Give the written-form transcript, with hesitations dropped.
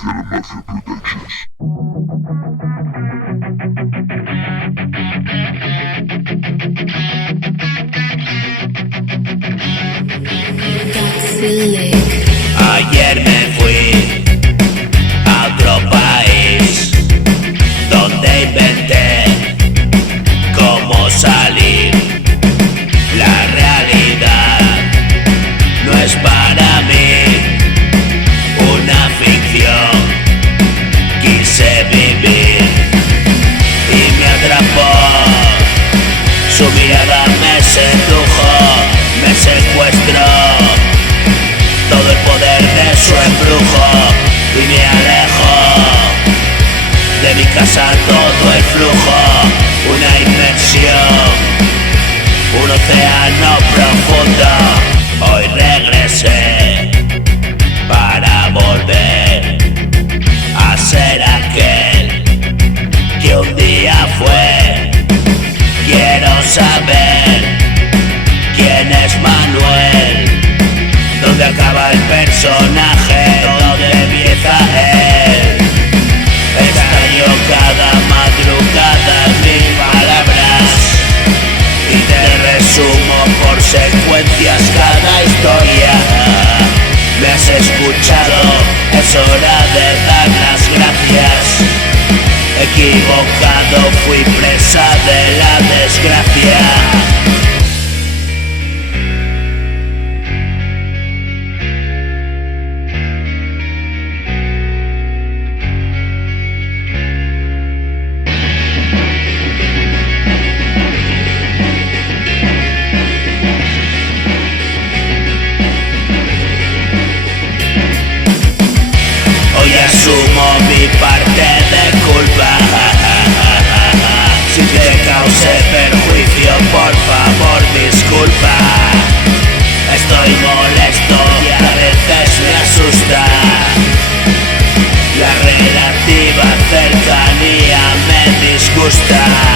hacia la Mafia Productions. Ayer me fui a otro país donde inventé cómo salir. La realidad no es para mí una ficción. Quise vivir y me atrapó. Su mirada me sedujo, me secuestró. Todo el poder de su embrujo y me alejo de mi casa todo el flujo. Una inmersión, un océano profundo. Hoy regresé para volver a ser aquel que un día fue. Quiero saber quién es Manuel. ¿Dónde acaba el personaje? ¿Dónde empieza él? Estallo cada madrugada en mil palabras y te resumo por secuencias cada historia. Me has escuchado, es hora de dar las gracias. Equivocado, fui presa de la desgracia. Asumo mi parte de culpa. Si te causé perjuicio, por favor disculpa. Estoy molesto y a veces me asusta. La relativa cercanía me disgusta.